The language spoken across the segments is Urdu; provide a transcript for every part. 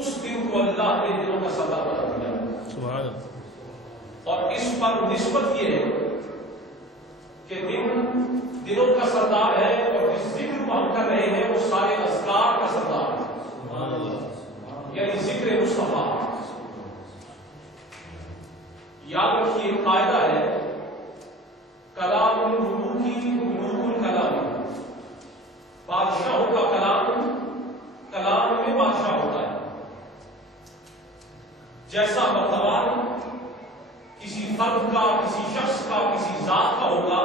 اس دن کو اللہ نے دنوں کا سردار بنا دیا. سبحان اللہ. اور اس پر نسبت یہ ہے کہ دنوں کا سردار ہے اور جس ذکر کو ہم کر رہے ہیں وہ سارے اذکار کا سردار ہے. سبحان اللہ. یعنی ذکر مصطفیٰ. یاد رکھیے قاعدہ ہے کلام الملوک ملوک الکلام. بادشاہوں کا کلام میں بادشاہ ہوتا ہے. جیسا مرتبہ کسی فرد کا، کسی شخص کا، کسی ذات کا ہوگا،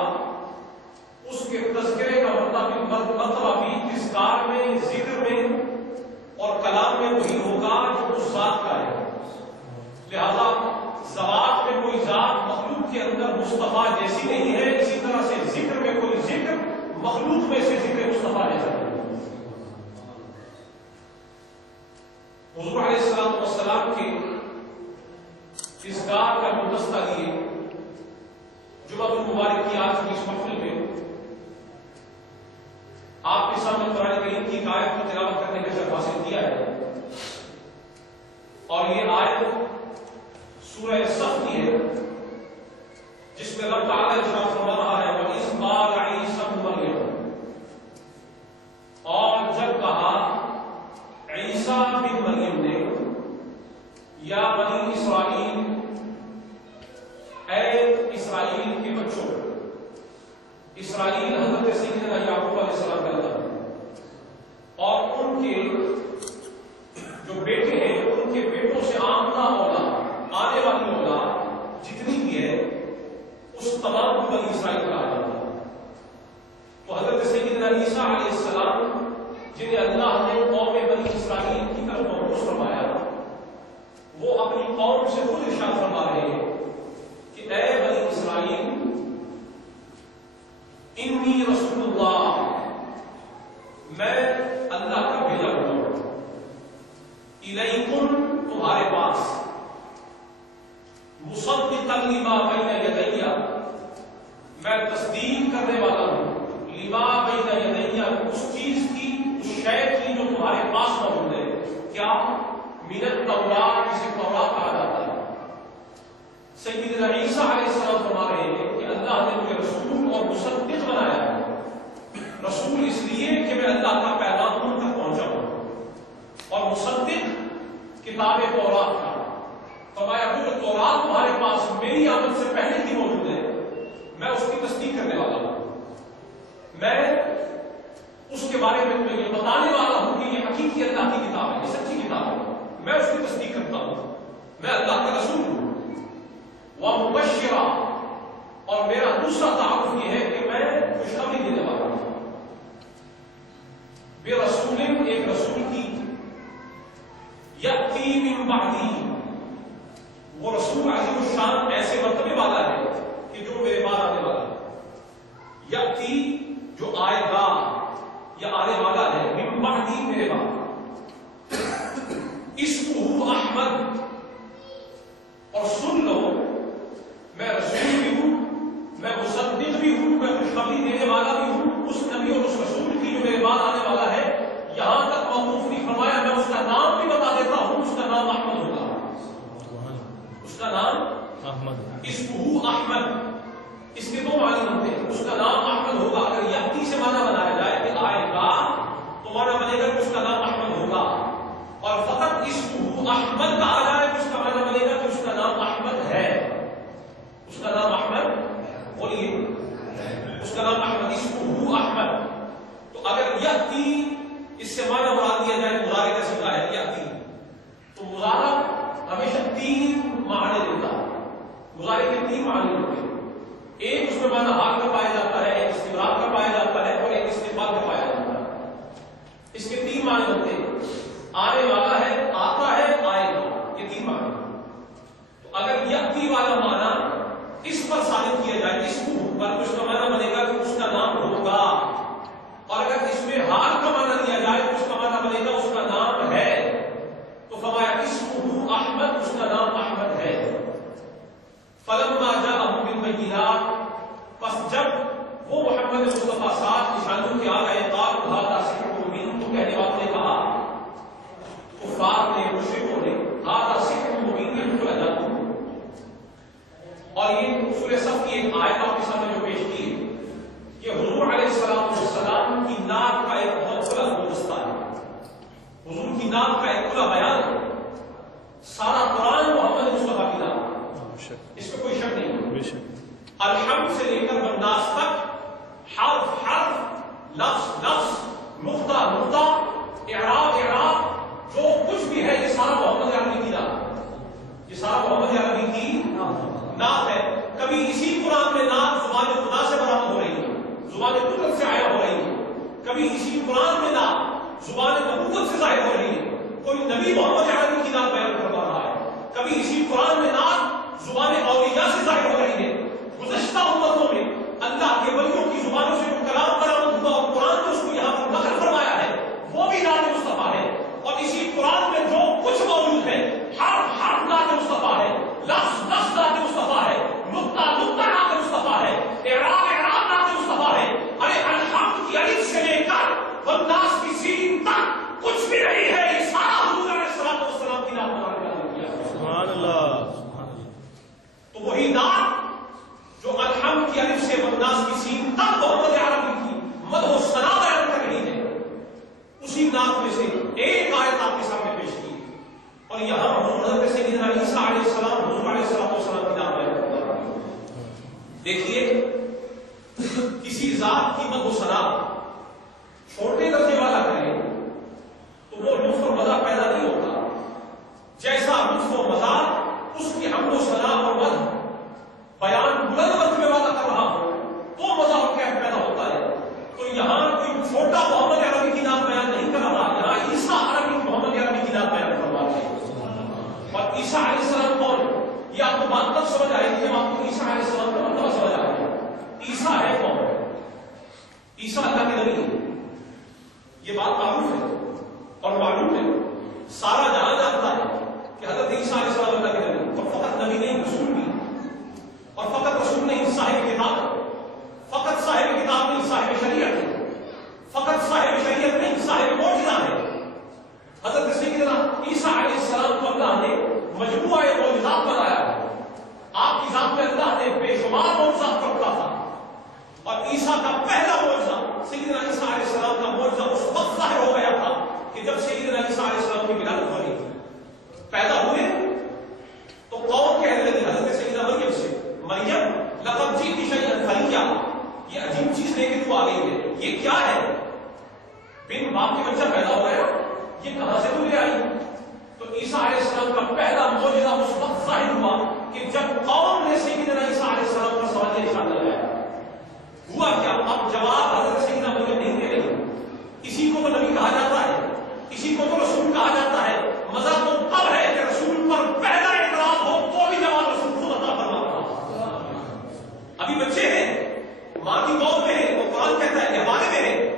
اس کے تذکرے کا مرتبہ بھی تذکار میں، ذکر میں اور کلام میں وہی ہوگا جو اس ذات کا ہے. لہذا ذات میں کوئی ذات مخلوق کے اندر مصطفیٰ جیسی نہیں ہے، اسی طرح سے ذکر میں کوئی ذکر مخلوق میں سے ذکر مصطفیٰ جیسا ہے. حضور علیہ السلام والسلام کے اس گار کا گلدستہ لیے جمعۃ المبارک کی آج کی اس محفل میں آپ کے سامنے قرآن کریم کی آیت کو تلاوت کرنے کا شرف حاصل کیا ہے. اور یہ آیت سورہ صف کی ہے جس میں رب تعالیٰ ارشاد فرما رہا ہے وَإِذْ قَالَ عِيسَى ابْنُ مَرْيَمَ، اور جب کہا عیسیٰ بن مریم نے یا بنی اسرائیل، اے اسرائیل کے بچوں. اسرائیل حضرت سیدنا یعقوب علیہ السلام کا نام ہے اور ان کے جو بیٹے ہیں ان کے بیٹوں سے آمدہ اولاد، آنے والی اولاد جتنی بھی ہے اس تمام کو بنی اسرائیل کہا جاتا ہے. تو حضرت سیدنا عیسیٰ علیہ السلام جنہیں اللہ نے قوم بنی اسرائیل کی طرف مبعوث فرمایا، وہ اپنی قوم سے خود ارشاد فرما رہے ہیں کہ اے بنی اسرائیل انی رسول اللہ، میں اللہ کا بھیجا ہوا ہوں، الیکم تمہارے پاس، مصدقا لما بین یدی، میں تصدیق کرنے والا ہوں، لما بین یدی، اس چیز کی، اس شے کی جو تمہارے پاس موجود ہے. کیا؟ من التوراۃ، جسے تورات کہا جاتا ہے. سیدنا عیسیٰ علیہ السلام فرما رہے ہیں کہ اللہ نے مجھے رسول اور مصدق بنایا ہے. رسول اس لیے کہ میں اللہ کا پیغام ان تک پہنچا ہوں، اور مصدق کتاب تورات کا. فرمایا وہ جو تورات تمہارے پاس میری آمد سے پہلے کی موجود ہے، میں اس کی تصدیق کرنے والا ہوں. میں اس کے بارے میں تمہیں یہ بتانے والا ہوں کہ یہ حقیقی اللہ کی کتاب ہے، یہ سچی کتاب ہے. میں اس کی تصدیق کرتا ہوں. میں اللہ کا رسول ہوں. ومبشرا، اور میرا دوسرا تعارف یہ ہے کہ میں خوشخبری دینے والا ہوں. برسول، ایک رسول کی، یأتی من بعدی، وہ رسول عظیم الشان ایسے مرتبے والا ہے کہ جو میرے بعد آنے والا ہے. یأتی جو آئے گا یا آنے والا ہے، من بعدی میرے بعد. اسمہ احمد، اور سن لو میں رسول بھی ہوں، میں مصدق بھی ہوں، میں خوشخبری دینے والا بھی ہوں اس نبی اور اس رسول کی جو میرے بعد آنے والا ہے. یہاں تک موقوف نہیں فرمایا، میں اس کا نام بھی بتا دیتا ہوں، اس کا نام احمد ہوگا. اس کا نام احمد، اسمہ احمد. اس کے دو معنی بنتے ہیں. اس کا نام احمد ہوگا، اگر یأتی سے معنی بنایا جائے کہ آئے گا تو معنی بنے گا کہ اس کا نام احمد ہوگا، اور فقط اسمہ احمد کہا جائے تو اس کا معنی بنے گا کہ اس کا نام احمد ہے. اس کا نام احمد، بولیے، اس کا نام احمد، اسمہ احمد. تو اگر یأتی اس سے معنی مراد دیا جائے مضارع کا صیغہ ہے یأتی، تو مضارع ہمیشہ تین معنی دیتا ہے. مضارع کے تین معنی ہوتے ہیں. ایک اس میں معنی حال کا پایا جاتا ہے، ایک استمرار کا پایا جاتا ہے، اور ایک استقبال کا پایا جاتا ہے. اس کے تین معنی ہوتے ہیں. آنے والا ہے، آتا ہے، آئے گا، یہ تین معنی. تو اگر یأتی والا معنی اس پر ثابت کیا جائے، اس پر، اس کا معنی بنے گا کہ اس کا نام ہوگا. اور اگر اس میں حال کا معنی دیا جائے تو اس کا معنی بنے گا اس کا نام ہے. تو فرمایا اسمہ احمد، اس کا نام احمد ہے. فلما جاءهم بالبينات، پس جب وہ محمد مصطفیٰ اسی نام کا ایک کھلا بیان ہے. سارا قرآن محمد مصطفیٰ کی نام، اس میں کوئی شک نہیں. الحمد سے لے کر والناس تک حرف حرف، لفظ لفظ، نقطہ نقطہ، اعراب اعراب، جو کچھ بھی ہے یہ سارا محمد عربی کی نام، یہ سارا محمد عربی کی نام ہے. کبھی اسی قرآن میں نام زبان خدا سے برآمد ہو رہی ہے، زبان قدرت سے آیا ہو رہی ہے. کبھی اسی قرآن میں نام زبان نبوت سے ظاہر ہو رہی ہے، کوئی نبی محمد عربی کی نام بیان کروا رہا ہے. کبھی اسی قرآن میں نام زبان اولیاء سے ظاہر ہو رہی ہے. گزشتہ امتوں میں اللہ کے ولیوں کی زبانوں سے جو کلام برآمد ہوا اور قرآن نے اس کو یہاں پر نقل فرمایا ہے وہ بھی نام مصطفیٰ ہے. اور اسی قرآن میں جو کچھ موجود ہے حرف حرف نام مصطفیٰ ہے، لفظ لفظ نام مصطفیٰ ہے، نقطہ نقطہ نام مصطفیٰ ہے، اعراب اعراب نام مصطفیٰ ہے. ارے الحمد کی الف سے لے کر والناس کی سین تک کچھ بھی نہیں ہے، یہ سارا حضور علیہ الصلوۃ والسلام کی نام بنا دیا. سبحان اللہ. تو وہی نام جو الحمد کی الف سے والناس کی سین تک محمد عربی کی مدح و ثنا بیان کر رہی ہے، اسی نام میں سے ایک آیت آپ کے سامنے پیش کی. اور یہاں حضرت سیدنا عیسیٰ علیہ السلام حضور علیہ السلام کی نام بیان کرتا ہے. دیکھیے کسی ذات کی مدح و ثنا چھوٹے درجے والا کرے تو وہ لطف اور مزہ پیدا نہیں ہوتا. جیسا لطف و مزہ اس کی حمد و ثنا اور مدح بیان بلند مرتبے والا کر رہا ہو تو مزہ اور کیف پیدا ہوتا ہے. تو یہاں کوئی چھوٹا محمد عربی کی نام بیان نہیں کر رہا، یہاں عیسیٰ عربی محمد عربی کی نام بیان کروا رہا ہے. اور عیسیٰ علیہ السلام کون؟ یہ آپ کو بات تب سمجھ آئے گی جب آپ کو عیسیٰ علیہ السلام کا مطلب سمجھ آئے گا. عیسیٰ ہے کون؟ عیسیٰ اللہ کے نبی ہے، یہ بات معروف ہے اور معلوم ہے، سارا جہاں جانتا ہے کہ حضرت عیسیٰ علیہ السلام اللہ کے نبی، اور فقط نبی نہیں رسول بھی، اور فقط رسول نہیں صاحب کتاب، فقط صاحب کتاب نہیں صاحب شریعت ہے، فقط صاحب شریعت نہیں صاحب معجزہ ہے. حضرت سیدنا عیسیٰ علیہ السلام کو اللہ نے مجموعہ معجزات بنایا ہے. آپ کی ذات میں اللہ نے بے شمار معجزات رکھا تھا، اور عیسیٰ کا پہلا معجزہ سیدنا عیسیٰ علیہ السلام کا معجزہ اس وقت ظاہر ہو گیا تھا کہ جب سیدنا عیسیٰ علیہ السلام کی ولادت ہو رہی تھی. پیدا ہوئے تو قوم کہنے لگی حضرت سیدنا مریم سے، مریم لقد جئت شیئا فریّا، یہ عجیب چیز لے کے تو آ گئی ہے، یہ کیا ہے؟ بن باپ کے بچہ پیدا ہو گیا، یہ کہاں سے تو لے آئی؟ تو عیسیٰ علیہ السلام کا پہلا معجزہ اس وقت ظاہر ہوا کہ جب قوم نے سیدنا عیسیٰ علیہ السلام کا سوال نشان لگایا. ہوا کیا؟ اب جواب حضرت سیدنا مریم نہیں دے رہی. اسی کو تو نبی کہا جاتا ہے، اسی کو تو رسول کہا جاتا ہے. مزہ تو تب ہے کہ رسول پر پہلا اعتراض ہو تو بھی جواب رسول خود عطا فرما رہا. ابھی بچے ہیں، ماں کی گود میں ہیں، وہ قرآن کہتا ہے حوالے میں ہیں.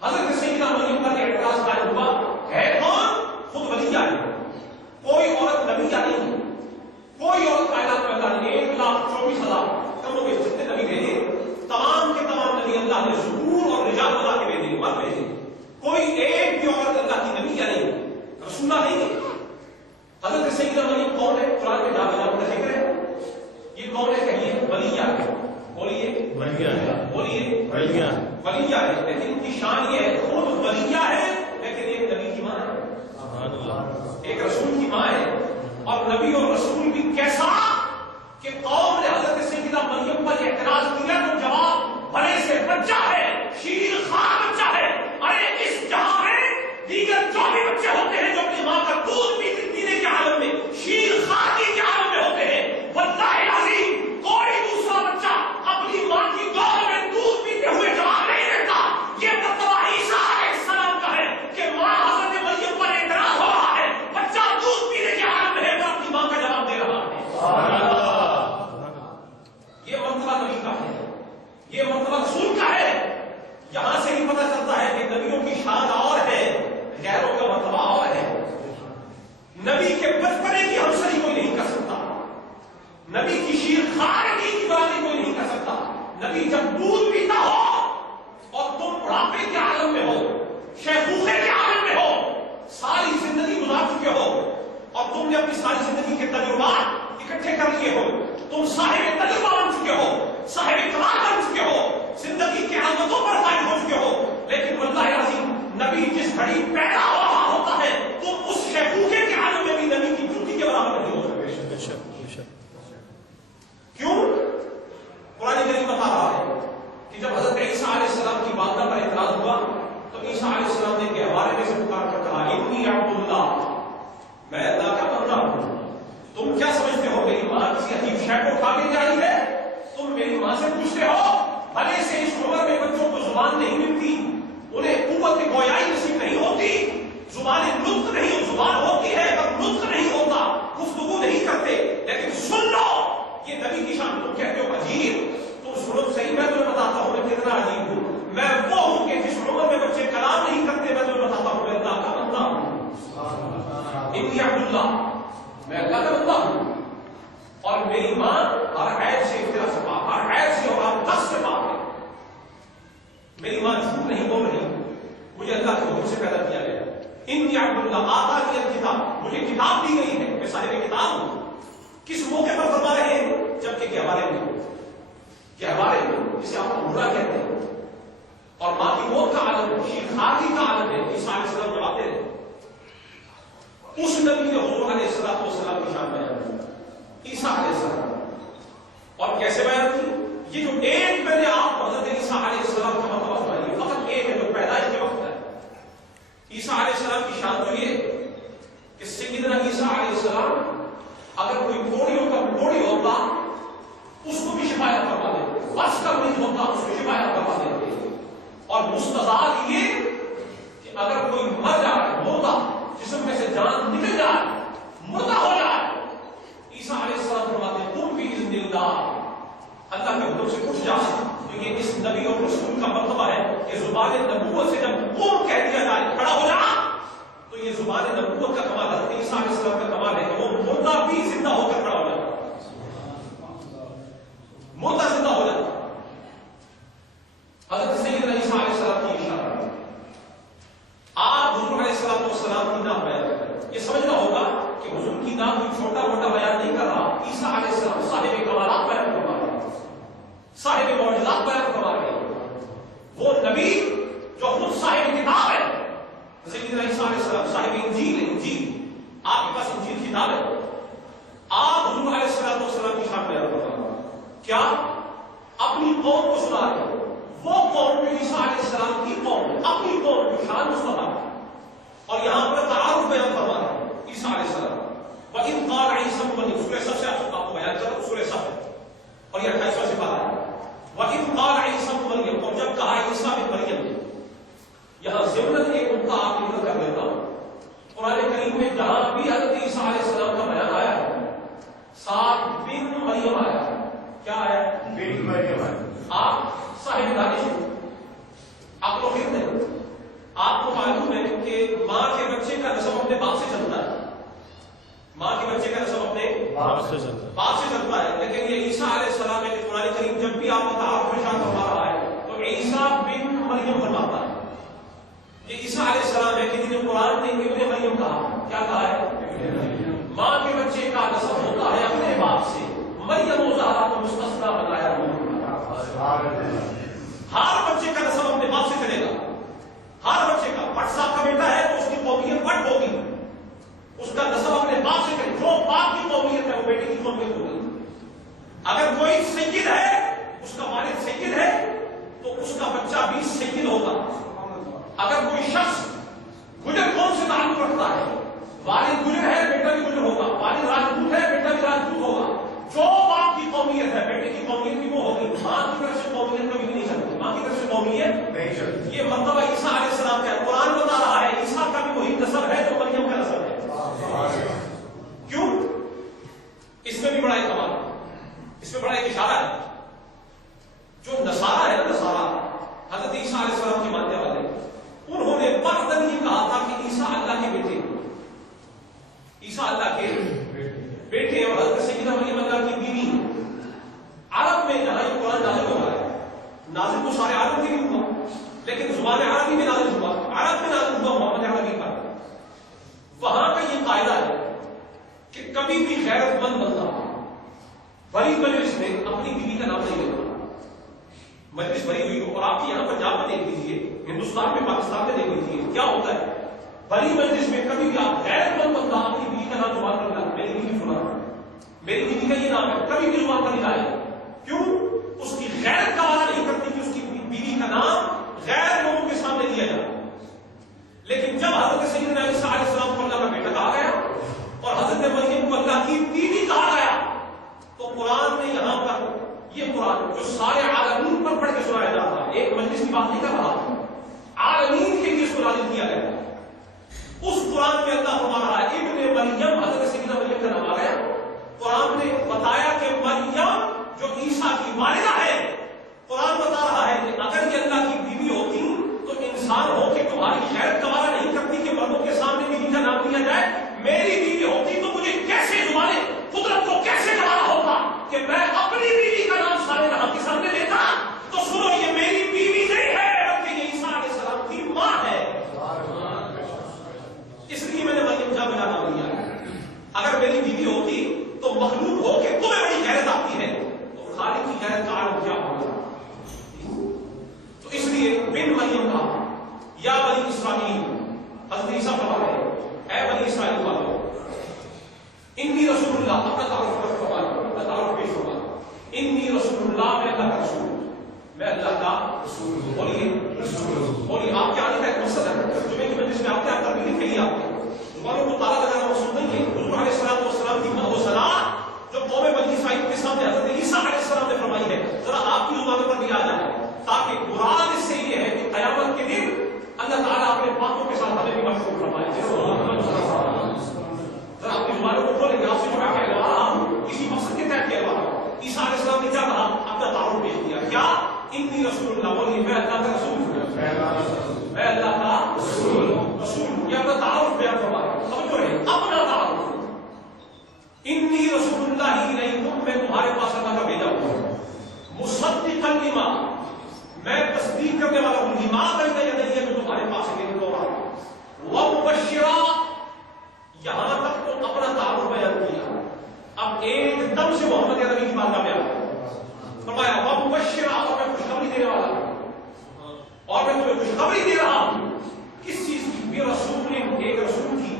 حضرت سیدنا مریم پر اعتراض قائم ہوا، ہے کون؟ خود ولی ہے، کوئی عورت نبی نہیں ہے. کوئی عورت کائنات میں اللہ نے 1,24,000 کم و بیش جتنے نبی بھیجے، تمام کے تمام نبی اللہ نے ظہور اور رجال بنا کے بھیجے، مت بھیجے. کوئی ایک بھی عورت اللہ کی نبی نہیں، رسولہ نہیں ہے. حضرت سیدنا مریم کون ہے؟ قرآن میں جا بجا کا ذکر ہے. یہ کون ہے؟ کہیے ولیہ ہے. بولیے ولیہ ہے، بولیے ولیہ ہے. لیکن ان کی شان یہ ہے خود ولیہ ہے لیکن ایک نبی کی ماں ہے، ایک رسول کی ماں ہے. اور نبی اور رسول بھی کیسا کہ قوم نے حضرت سیدنا مریم پر اعتراض کیا تو جواب بڑے سے بچہ ہے، شیر خواہ بچہ ہے. ارے اس جہاں میں دیگر جو بھی بچے ہوتے ہیں جو اپنی ماں کا دودھ پینے کے عالم میں شیر خواہی کے عالم میں ہوتے ہیں، واللہ العظیم کوئی دوسرا بچہ اپنی ماں کی گود میں دودھ پیتے ہوئے جواب نہیں دیتا. یہ مرتبہ عیسیٰ علیہ السلام کا ہے کہ ماں حضرت مریم پر اعتراض ہو رہا ہے، بچہ دودھ پینے کے عالم میں ہے وہ اپنی ماں کا جواب دے رہا ہے. یہ مرتبہ نبی کا ہے، یہ مرتبہ رسول کا ہے. یہاں سے ہی پتہ چلتا ہے کہ نبیوں کی شان اور ہے، غیروں کا مرتبہ اور ہے. نبی کے بچپنے کی ہمسری کوئی نہیں کر سکتا، نبی کی شیر خارگی کی برابری کوئی نہیں کر سکتا. نبی جب دودھ پیتا ہو اور تم بڑھاپے کے عالم میں ہو، شیخوخے کے عالم میں ہو، ساری زندگی گزار چکے ہو اور تم نے اپنی ساری زندگی کے تجربات اکٹھے کر لیے ہو، تم صاحب تجربہ بن چکے ہو، صاحب کمال بن چکے ہو، زندگی کے عظمتوں پر فائز ہو چکے ہو. لیکن واللہ العظیم نبی جس گھڑی پیدا ہو رہا ہوتا ہے زبان نہیں ملتی، انہیں قوت گویائی نصیب نہیں ہوتی، زبان نطق نہیں، زبان ہوتی ہے پر نطق نہیں ہوتا، گفتگو نہیں کرتے، لیکن سن لو یہ نبی کی شان. تم کہتے ہو عجیب، تم سنو صحیح، میں تمہیں بتاتا ہوں میں کتنا عجیب ہوں. میں وہ ہوں کہ جس عمر میں بچے کلام نہیں کرتے، میں تمہیں بتاتا ہوں میں اللہ کا بندہ ہوں. انی عبداللہ، میں اللہ کا بندہ ہوں، اور میری ماں ہر عیب سے اختیار سے پاک، ہر عیب سے اور ہر دس سے پاک ہے. میری ماں جھوٹ نہیں بول رہی، مجھے اللہ کے حکم سے پیدا کیا گیا. انی عبداللہ آتا کی کتاب، مجھے کتاب دی گئی ہے، میں صاحب کتاب ہوں. کس موقع پر فرما رہے ہیں؟ جبکہ گہوارے میں، گہوارے میں جسے آپ عمرہ کہتے ہیں، اور ماں کی موت کا عالم شیخاری کا عالم ہے. عیسیٰ علیہ السلام جب آتے ہیں اس نبی نے حضور علیہ السلام کی شان بیان کی، عیسیٰ علیہ السلام. اور کیسے بیان کی؟ یہ جو ایک میں نے آپ کو حضرت عیسیٰ علیہ السلام کا مرتبہ سنائی، فقط ایک ہے جو پیدائش کے وقت ہے. عیسیٰ علیہ السلام کی شان تو یہ کہ سیدنا عیسیٰ علیہ السلام اگر کوئی کوڑی ہوتا اس کو بھی شفایت کروا دیتے، بس کا مریض ہوتا اس کو شفایت کروا دیتے. اور مستضاد یہ کہ اگر کوئی مر جائے، مردہ جسم میں سے جان نکل جائے، مردہ ہو جائے، عیسیٰ علیہ السلام فرماتے ہیں تم بھی اذن اللہ کے حکم سے اٹھ جائے. تو یہ اس نبی اور رسول کا مرتبہ ہے کہ زبان نبوت سے جب قوم کہہ دیا جائے کھڑا ہو جا، تو یہ زبان نبوت کا کمال ہے. عیسیٰ علیہ السلام کا کمال ہے کہ وہ مردہ بھی زندہ ہو کر کھڑا ہو جاتا، مردہ زندہ ہو جاتا. حضرت سیدنا عیسیٰ علیہ السلام کی اشارہ آپ حضور علیہ السلام کی نام بیان کرتے ہیں. یہ سمجھنا ہوگا کہ حضور کی نام کوئی چھوٹا موٹا بیان نہیں کر رہا. عیسیٰ علیہ السلام صاحب کمالات بیان کروا رہے ہیں، صاحب معجزات بیان کروا رہے ہیں. وہ نبی جو خود صاحب کتاب ہے، سیدنا عیسیٰ علیہ السلام صاحب انجیل، آپ کے پاس انجیل کتاب ہے. آپ حضور علیہ السلام کی شان بیان کروا رہے ہیں. کیا؟ اپنی قوم کو سنا رہے ہیں. وہ قوم جو عیسیٰ علیہ السلام کی قوم ہے، اپنی قوم کی شان مصطفیٰ ہے. اور یہاں پر تعارف بیان کروا رہے ہیں عیسیٰ علیہ السلام. وَإِذْ قَالَ عِيسَى ابْنُ مَرْيَمَ، سورہ صف سے آپ کو بیان کر سورہ صف، اور یہ 28واں سپارہ ہے. وَإِذْ قَالَ عِيسَى ابْنُ مَرْيَمَ، اور جب کہا عیسیٰ بن مریم نے. یہاں ضمناً ایک نقطہ آپ کی نظر کر دیتا ہوں. قرآن کریم میں جہاں بھی حضرت عیسیٰ علیہ السلام کا بیان آیا ہے، ساتھ بن مریم آیا ہے. کیا آیا؟ بن مریم آیا. آپ صاحب دانش ہیں، آپ لوگ خرد ہیں، آپ کو معلوم ہے کہ ماں کے بچے کا نسب اپنے باپ سے چلتا ہے. ماں کے بچے کا نسب اپنے باپ سے چلتا ہے. لیکن یہ عیسیٰ علیہ السلام ہے کہ قرآن کریم جب بھی آپ کو تعارف ارشاد فرما رہا ہے تو عیسیٰ بن مریم فرماتا ہے. یہ عیسیٰ علیہ السلام ہے کہ جنہیں قرآن نے ابن مریم کہا. کیا کہا ہے؟ ماں کے بچے کا نسب ہوتا ہے اپنے باپ سے. مریم و زہرا کو مستثنا بنایا. ہر بچے کا نسب اپنے باپ سے چلے گا. ہر بچے کا بٹ صاحب کا بیٹا ہے تو اس کی قومیت بٹ ہوگی، اس کا نسب اپنے باپ سے چلے. جو باپ کی قومیت ہے وہ بیٹے کی قومیت ہوگی. اگر کوئی سید ہے، اس کا والد سید ہے تو اس کا بچہ بھی سید ہوگا. اگر کوئی شخص گجر قوم سے تعلق رکھتا ہے، والد گجر ہے بیٹا بھی گجر ہوگا، والد راجپوت ہے بیٹا بھی راجپوت ہوگا. جو باپ کی قومیت ہے بیٹے کی قومیت بھی وہ ہوگی. ماں کی طرف سے قومیت کبھی نہیں چلتی، ماں کی طرف سے قومیت نہیں چلتی. یہ مرتبہ عیسیٰ علیہ السلام کا قرآن بتا رہا ہے. عیسیٰ کا بھی وہی نسب ہے جو مریم کا نسب ہے. کیوں؟ اس میں بھی بڑا ایک کمال، اس میں بڑا ایک اشارہ ہے. جو نصارہ ہے نا، نصارہ حضرت عیسیٰ علیہ السلام کے ماننے والے، انہوں نے بردن یہ کہا تھا کہ عیسیٰ اللہ کے بیٹے، عیسیٰ اللہ کے بیٹے اور حضرت سیدہ مریم اللہ کی بیوی. عرب میں جہاں یہ قرآن نازل ہو رہا ہے، نازل تو سارے عالم کے لیے ہوا، لیکن زبان عربی میں نازل ہوا، عرب میں نازل ہوا محمد عربی پر. وہاں کا یہ قاعدہ ہے کہ کبھی بھی غیرت مند بندہ بڑی مجلس میں اپنی بیوی کا نام نہیں لیتا. مجلس بھری ہوئی ہو، اور آپ یہاں پنجاب میں دیکھ لیجیے، ہندوستان میں، پاکستان میں دیکھ لیجیے کیا ہوتا ہے. بڑی مجلس میں کبھی بھی آپ غیرت مند بندہ اپنی بیوی کا نام زبان پر لاتا، میری بیوی سنا، میری بیوی کا یہ نام ہے، کبھی بھی زبان پر نہیں لائے. کیوں؟ اس کی غیرت کا وعدہ نہیں کرتی کہ اس کی بیوی کا نام غیر لوگوں کے سامنے لیا جائے. لیکن جب حضرت سیدنا عیسیٰ علیہ السلام کو اللہ کا بیٹا کہا گیا اور حضرت مریم کو اللہ کی بیوی کہا گیا، تو قرآن نے یہاں پر یہ قرآن جو سارے عالمین پر پڑھ کے سنایا جاتا ہے، ایک مجلس کی بات نہیں کر رہا، تمہاری غیرت گوارا نہیں کرتی کہ مردوں کے سامنے بیوی کا نام لیا جائے؟ میری بیوی ہوتی تو مجھے کیسے زبان قدرت کو کیسے گوارا ہوگا کہ میں اپنی بیوی کا نام سارے جہاں کے سامنے لیتا؟ تو سنو، یہ میری بیوی نہیں ہے بلکہ یہ عیسیٰ علیہ السلام کی ماں ہے. اس لیے میں نے مریم کا میرا نام لیا. اگر میری بیوی ہوتی تو مخلوق ہو کہ تمہیں بڑی غیرت آتی ہے، تو خالق کی غیرت کا عالم کیا ہوگا؟ تو اس لیے بن مریم کا یا بنی اسرائیل، حضرت عیسیٰ فرما رہے ہیں اے بنی اسرائیل والو، انی رسول اللہ، اپنا تعارف فرمائے، اپنا تعارف پیش فرمائے. انی رسول اللہ، میں اللہ کا رسول، میں اللہ کا رسول. بولیے آپ کے آنے کا ایک مقصد ہے جمعے کی مجلس میں آپ نے تربیت کے لیے آتے ہیں. زبانوں کو تالا لگانا مقصود نہیں ہے. حضور علیہ السلام کی وہ صلاح جو قوم بنی اسرائیل کے سامنے حضرت عیسیٰ علیہ السلام نے فرمائی ہے، ذرا آپ کی زبانوں پر بھی آ جائے، تاکہ مراد اس سے یہ ہے کہ قیامت کے دن اللہ تعالیٰ اپنے باتوں کے ساتھ ہمیں بھی مشغول فرمائے. ذرا اپنی زبانوں کو کھولیں گے. آپ سے جو میں کہہ رہا ہوں کسی مقصد کے تحت کہہ رہا ہوں. عیسیٰ علیہ السلام نے کیا کہا؟ اپنا تعارف پیش کیا. کیا؟ انی رسول اللہ. بولیے میں اللہ کا رسول ہوں، میں اللہ کا رسول ہوں. یہ اپنا تعارف بیان فرمایا. سمجھو رہے اپنا تعارف. انی رسول اللہ الیکم، میں تمہارے پاس اللہ کا بھیجا ہوں. مصدقا لما، میں تصدیق کرنے والا ہوں. لما بین یدی، میں تمہارے پاس لے کر آ رہا ہوں. ومبشرا، یہاں تک تو اپنا تعارف بیان کیا. اب ایک دم سے محمد نبی کی بات کا بیان فرمایا. ومبشرا، اور میں خوشخبری دینے والا ہوں، اور میں تمہیں خوشخبری دے رہا ہوں. کس چیز کی؟ برسول، ایک رسول کی.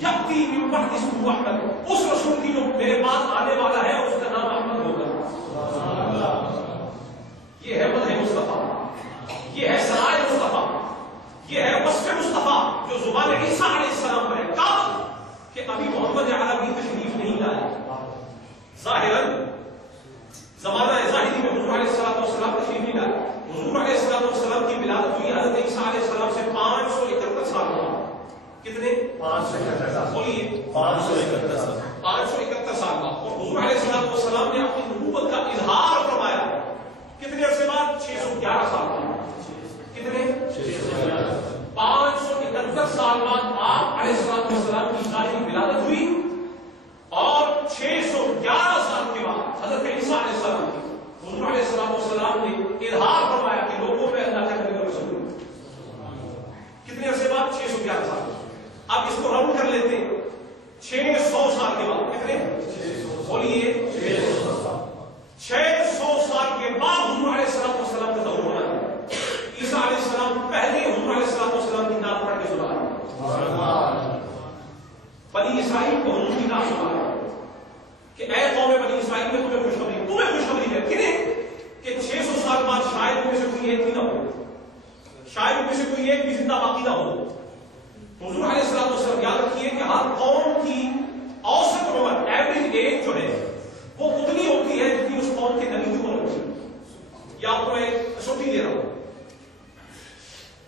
یأتی من بعد اسمہ احمد، اس رسول کی جو میرے پاس آنے والا ہے اس کا نام احمد ہوگا. یہ ہے مدح مصطفیٰ، یہ ہے ثناء مصطفیٰ، یہ ہے وصف مصطفیٰ جو زبان عیسیٰ علیہ السلام پر ہے. کب کہ ابھی محمد عربی تشریف نہیں لائے. ظاہراً زمانہ ظاہری میں حضور علیہ السلام تشریف نہیں لائے. حضور علیہ السلام کی ولادت ہوئی حضرت عیسیٰ علیہ السلام سے 571 سال ہوا. کتنے؟ 571 سال. بولیے 571 سال. 571 سال بعد. اور حضور علیہ السلام نے اپنی نبوت کا اظہار فرمایا کتنے عرصے بعد؟ 611 سال بعد. کتنے؟ 571 سال بعد آپ علیہ السلام کی ظاہری ولادت ہوئی، اور 611 سال کے بعد حضرت عیسیٰ علیہ السلام کی حضور علیہ السلام نے اظہار فرمایا کہ لوگوں میں اللہ کا نبی رسول. کتنے عرصے بعد؟ 611 سال. اب اس کو راؤنڈ کر لیتے ہیں 600 سال کے بعد. کتنے؟ بولیے 600 سال کے بعد حضور علیہ السلام کا ظہور ہونا ہے. عیسیٰ علیہ السلام پہلے حضور علیہ السلام کی نعت پڑھ کے سنا ہے. بنی اسرائیل کو حضور کی نعت سنا ہے کہ اے قوم بنی اسرائیل میں تمہیں خوشخبری ہے. کنہیں؟ کہ 600 سال بعد شاید ان میں سے کوئی ایک بھی نہ ہو، شاید ان میں سے کوئی ایک بھی زندہ باقی نہ ہو. حضور علیہ السلام یاد رکھیے کہ ہر قوم کی اوسط عمر، ایوریج ایج جو ہے وہ اتنی ہوتی ہے جتنی اس قوم کے نبی کی عمر ہوتی ہے. یا آپ کو میں کسوٹی دے رہا ہوں،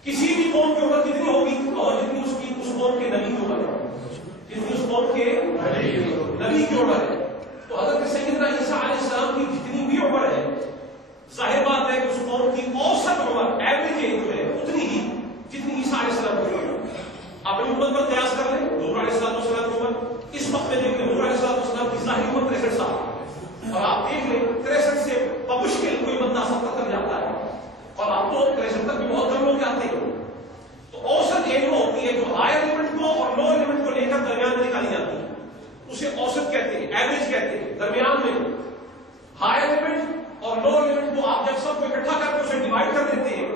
کسی بھی قوم کی عمر کتنی ہوگی اور جتنی اس قوم کے نبی کی عمر ہے، جتنی اس قوم کے نبی کی عمر ہے. تو حضرت سیدنا عیسیٰ علیہ السلام کی جتنی بھی عمر ہے، ظاہر بات ہے کہ اس قوم کی اوسط عمر، ایوریج ایج جو ہے اتنی ہی جتنی عیسیٰ علیہ السلام کی عمر. اپنی امت پر قیاس کر لیں. حضور علیہ السلام کی عمر اس وقت میں دیکھ لیں، حضور علیہ السلام کی ظاہری عمر 63 سال، اور آپ دیکھ لیں 63 سے بمشکل کوئی بندہ 70 تک جاتا ہے، اور آپ تو 63 تک بھی بہت کم لوگ جاتے ہیں. تو اوسط ایج وہ ہوتی ہے جو ہائر لمٹ کو اور لوور لمٹ کو لے کر درمیان میں نکالی جاتی ہے، اسے اوسط کہتے ہیں، ایوریج کہتے ہیں. درمیان میں ہائر لمٹ اور لوور لمٹ کو آپ جب سب کو اکٹھا کر کے اسے ڈیوائڈ کر دیتے ہیں،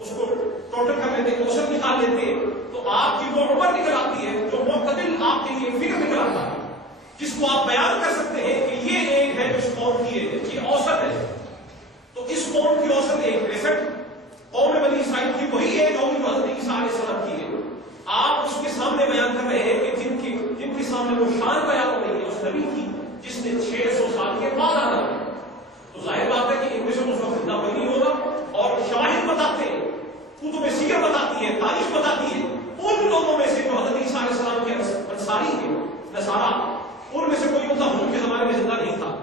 اس کو ٹوٹل کر لیتے ہیں، اوسط نکال لیتے ہیں، تو آپ کی وہ عمر نکل آتی ہے جو معتدل آپ کے لیے فگر نکل آتا ہے، جس کو آپ بیان کر سکتے ہیں کہ یہ ایج ہے جو اس قوم کی ایج، یہ اوسط ہے. تو اس قوم کی اوسط ایج 63، قوم بنی اسرائیل کی وہی ایج ہوگی جو حضرت عیسیٰ علیہ السلام کی ہے. آپ اس کے سامنے بیان کر رہے ہیں کہ جن کے سامنے وہ شان بیان ہو رہی ہے اس نبی کی جس نے 600 سال کے بعد آنا ہے. تو ظاہر بات ہے کہ ان میں سے اس وقت زندہ کوئی نہیں ہوگا. اور شواہد بتاتے ہیں، کتب سیر بتاتی ہے، تاریخ بتاتی ہے، ان لوگوں میں سے جو حضرت عیسیٰ علیہ السلام کے انصاری ہیں، نصارا، ان میں سے کوئی ان کا حضور کے زمانے میں زندہ نہیں تھا.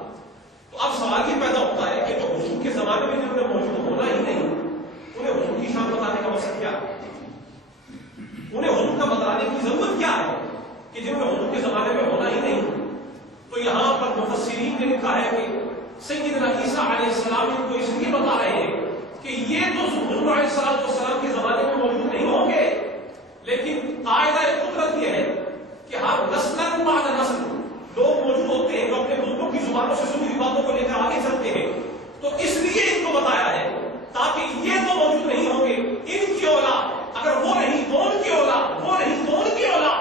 تو اب سوال یہ پیدا ہوتا ہے کہ جو حضور کے زمانے میں جنہوں نے موجود ہونا ہی نہیں، انہیں حضور کی شان بتانے کا مقصد کیا؟ کہ جن میں حضور کے زمانے میں ہونا ہی نہیں. تو یہاں پر مفسرین نے لکھا ہے کہ سیدنا عیسیٰ علیہ السلام ان کو اس لیے بتا رہے ہیں کہ یہ تو حضور علیہ السلام کے زمانے میں موجود نہیں ہوں گے، لیکن قاعدہ قدرت یہ ہے کہ ہر نسل بعد نسل لوگ موجود ہوتے ہیں جو اپنے بزرگوں کی زبانوں سے سنی ہوئی باتوں کو لے کر آگے چلتے ہیں. تو اس لیے ان کو بتایا ہے تاکہ یہ تو موجود نہیں ہوں گے، ان کی اولاد اگر وہ نہیں تو ان کی اولاد، وہ نہیں تو ان کی اولاد،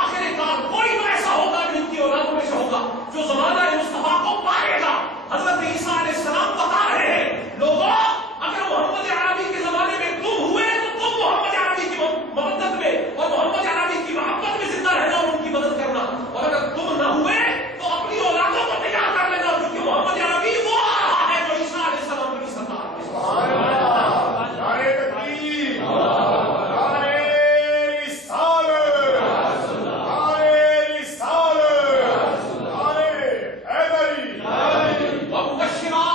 آخر کار کوئی تو ایسا ہوگا جو ان کی اولادوں میں سے ہوگا جو زمانہ مصطفیٰ کو پائے گا. حضرت عیسیٰ علیہ السلام بتا رہے ہیں لوگوں اگر محمد عربی کے زمانے میں تم ہوئے تو تم محمد عربی کی مدد میں اور محمد عربی کی محبت میں زندہ رہنا اور ان کی مدد کرنا، اور اگر تم نہ ہوئے تو اپنی اولادوں کو تیار کر لینا، کیونکہ محمد عربی وہ آ رہا ہے جو عیسیٰ علیہ السلام کی سرکار ہے. سبحان اللہ، نعرہ تکبیر، نعرہ رسالت، نعرہ رسالت، نعرہ حیدری، ومبشرا،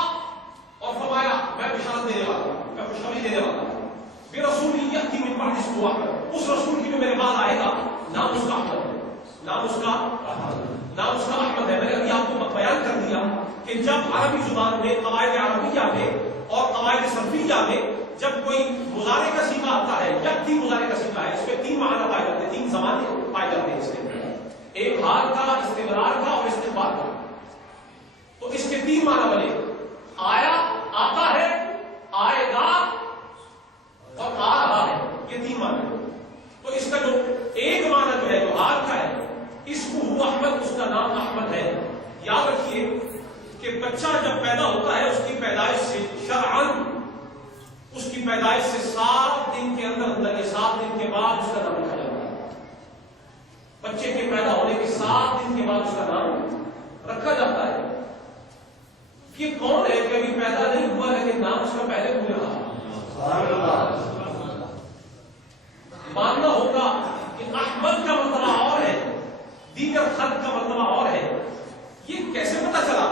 اور فرمایا میں بشارت دینے والا، میں خوشخبری دینے والا برسول یأتی من بعد اسمہ احمد، اس رسول کی جو میرے بعد آئے گا نام اس کا احمد ہے، نام اس کا احمد ہے. میں نے ابھی آپ کو بیان کر دیا کہ جب عربی زبان میں قواعد عربیہ میں اور قواعد صرفیہ میں جب کوئی مضارع کا صیغہ آتا ہے، یأتی مضارع کا صیغہ ہے، اس میں تین معنی پائے جاتے ہیں، تین زمانے پائے جاتے ہیں اس میں، ایک حال کا، استمرار کا اور استقبال کا. تو اس کے تین معنی بنے، آیا، آتا ہے، آئے گا اور آ رہا ہے، یہ تین معنی. تو اس کا جو ایک معنی جو ہے جو حال کا ہے، اس کو احمد، اس کا نام احمد ہے. یاد رکھیے کہ بچہ جب پیدا ہوتا ہے اس کی پیدائش سے شرعاً اس کی پیدائش سے 7 دن کے اندر یہ 7 دن کے بعد اس کا نام رکھا جاتا ہے. بچے کے پیدا ہونے کے 7 دن کے بعد اس کا نام رکھا جاتا ہے. یہ کون ہے کہ ابھی پیدا نہیں ہوا لیکن نام اس کا پہلے ہو رہا؟ ماننا ہوگا کہ احمد کا مرتبہ اور ہے، دیگر خلق کا مرتبہ اور ہے. یہ کیسے پتا چلا؟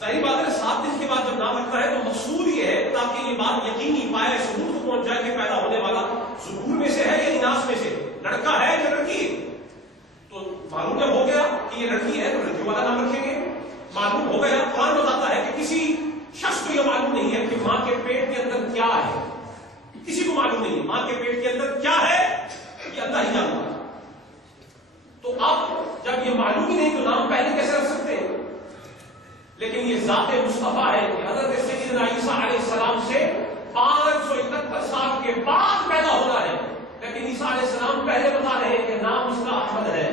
صحیح بات ہے، 7 دن کے بعد جب نام رکھتا ہے تو مقصود یہ ہے تاکہ یہ بات یقینی پائے، ثبوت کو پہنچ جائے کہ پیدا ہونے والا ذکور میں سے ہے یا اناث میں سے، لڑکا ہے یا لڑکی ہے. تو معلوم جب ہو گیا کہ یہ لڑکی ہے تو لڑکی والا نام رکھیں گے. معلوم ہو گیا، قرآن بتاتا ہے کہ کسی شخص کو یہ معلوم نہیں ہے کہ ماں کے پیٹ کے اندر کیا ہے، کسی کو معلوم نہیں ہے ماں کے پیٹ کے اندر کیا ہے، یہ اللہ ہی جانتا ہے. تو اب جب یہ معلوم ہی نہیں تو نام پہلے کیسے رکھ سکتے ہیں؟ لیکن یہ ذات مصطفیٰ ہے کہ حضرت سیدنا عیسیٰ علیہ السلام سے 571 سال کے بعد پیدا ہونا ہے، لیکن عیسیٰ علیہ السلام پہلے بتا رہے ہیں کہ نام اس کا احمد ہے.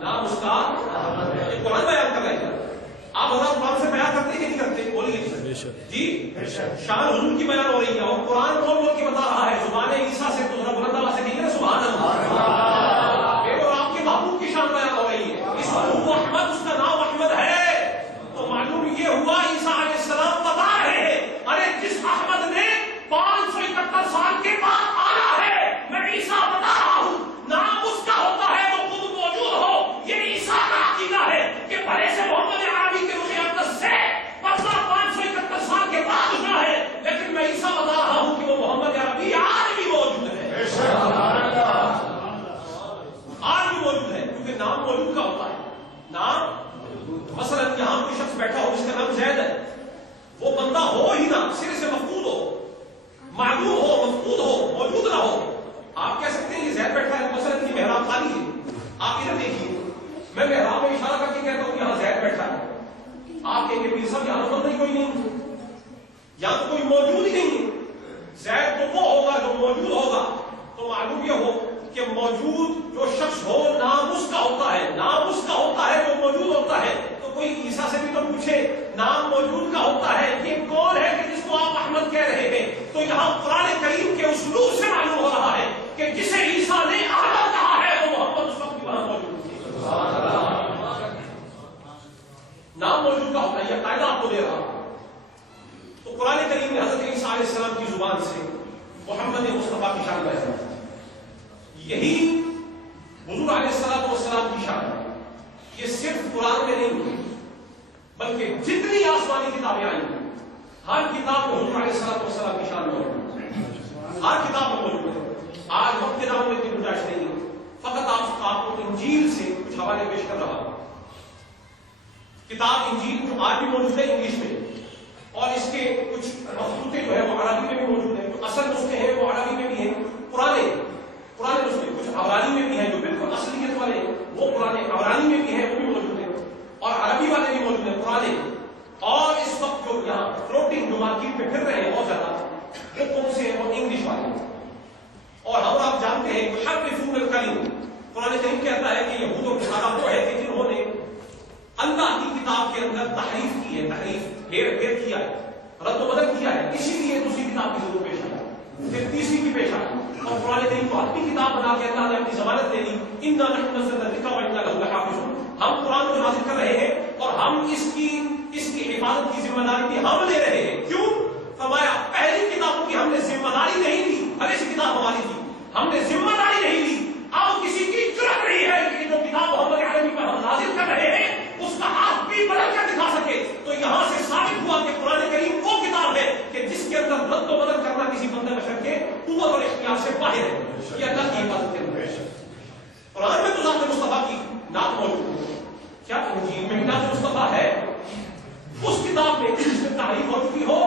نام اس کا یہ قرآن بیان کر رہے ہیں. آپ حضرت قرآن سے بیان کرتے کہ نہیں کرتے؟ بولیے جی. شان حضور کی بیان ہو رہی ہے اور قرآن بول بول کے بتا رہا ہے زبان عیسیٰ سے، تو ذرا بلند آواز سے کہیے نا سبحان اللہ. اور آپ کے محبوب کی شان بیان ہو رہی ہے، اس کو احمد، اس کا نام احمد ہے. تو معلوم یہ ہوا عیسیٰ علیہ السلام بتا رہے ہیں ارے جس احمد نے 571 سال کے بعد آنا ہے، میں عیسیٰ بتا رہا ہوں نام اس کا ہوتا ہے وہ خود موجود ہو. یہ عیسیٰ کا عقیدہ ہے کہ بھلے سے محمد عربی کے رخ اقدس سے 571 سال کے بعد اٹھا ہے، لیکن میں عیسیٰ بتا رہا ہوں کہ وہ محمد عربی آج بھی موجود ہے. آج بھی موجود ہے کیونکہ نام موجود کا ہوتا ہے. نام مثلا یہاں کوئی شخص بیٹھا ہو جس کا نام زید ہے، وہ بندہ ہو ہی نہ، سرے سے مفقود ہو، معلوم ہو، مفقود ہو، موجود نہ ہو. آپ کہہ سکتے ہیں یہ زید بیٹھا ہے، مثلا یہ محراب خالی ہے، آپ ادھر دیکھیے، میں محراب میں اشارہ کر کے کہتا ہوں یہاں زید بیٹھا ہے. آپ کہیں گے پیر صاحب یہاں تو کوئی نہیں، یہاں تو کوئی موجود ہی نہیں ہے. زید تو وہ ہوگا جو موجود ہوگا. تو معلوم یہ ہو کہ موجود جو شخص ہو نام اس کا ہوتا ہے، نام اس کا ہوتا ہے جو موجود ہوتا ہے. تو کوئی عیسیٰ سے بھی تو پوچھے نام موجود کا ہوتا ہے، یہ کون ہے کہ جس کو آپ احمد کہہ رہے ہیں؟ تو یہاں قرآن کریم کے اسلوب سے معلوم ہو رہا ہے کہ جسے عیسیٰ نے احمد کہا ہے وہ محمد اس وقت وہاں موجود تھے. نام موجود کا ہوتا ہے، یہ قاعدہ آپ کو دے رہا. تو قرآن کریم نے حضرت عیسیٰ علیہ السلام کی زبان سے محمد مصطفیٰ کی شان بیان کی. یہی حضور علیہ السلام کی شان ہے. یہ صرف قرآن میں نہیں بلکہ جتنی آسمانی کتابیں آئی ہیں ہر کتاب میں حضور علیہ السلام کی شان موجود ہے. ہر کتاب میں موجود ہے. آج وقت کتابوں میں اتنی گنجائش نہیں ہے، فقط وقت آپ کو انجیل سے کچھ حوالے پیش کر رہا ہوں. کتاب انجیل جو آج بھی موجود ہے انگلش میں، اور اس کے کچھ مخطوطے جو ہے وہ عربی میں بھی موجود ہیں. جو اصل نسخے ہیں وہ عربی میں بھی ہیں، پرانے نسخے کچھ عبرانی میں بھی ہیں جو بالکل اصلیت والے، وہ پرانے عبرانی میں بھی ہیں، وہ بھی موجود ہیں، اور عربی والے بھی موجود ہیں پرانے. اور اس وقت جو یہاں فلوٹنگ جو مارکیٹ میں پھر رہے ہیں بہت زیادہ، وہ کون سے ہیں؟ وہ انگلش والے. اور ہم آپ جانتے ہیں کہ یحرفون الکلم، قرآن کریم کہتا ہے کہ یہود اور نصارہ وہ ہے کہ جنہوں نے اللہ کی کتاب کے اندر تحریف کی ہے، تحریف ہیر پھیر کیا ہے، رد و بدل کیا ہے، اسی لیے دوسری کتاب کی ضرورت پیش آئی، پھر تیسری کی پیش آئی، اور قرآن کریم کو اپنی کتاب بنا کے اللہ نے اپنی ضمانت دے دی، انا نحن نزلنا الذکر وانا لہ لحافظون. ہم قرآن کو نازل کر رہے ہیں اور ہم اس کی حفاظت کی ذمہ داری بھی ہم لے رہے ہیں. کیوں؟ فرمایا پہلی کتابوں کی ہم نے ذمہ داری نہیں لی، ہر ایسی کتاب ہماری تھی، ہم نے ذمہ داری نہیں لی. اب کسی کی جرأت نہیں ہے کہ جو کتاب محمد عربی پر ہم نازل کر رہے ہیں اس کا ہاتھ بھی بڑھ کر دکھا سکے. تو یہاں سے ثابت ہوا کہ قرآن کریم وہ کتاب ہے کہ جس کے اندر رد و بدل کرنا کسی بندے بشر کے قوت اور اختیار سے باہر ہے. یہ اللہ کی حفاظت کے اندر ہے. قرآن میں تو ذات مصطفیٰ کی نعت موجود ہے، کیا انجیل میں نعت مصطفیٰ ہے؟ اس کتاب میں جس میں تعریف ہو چکی ہو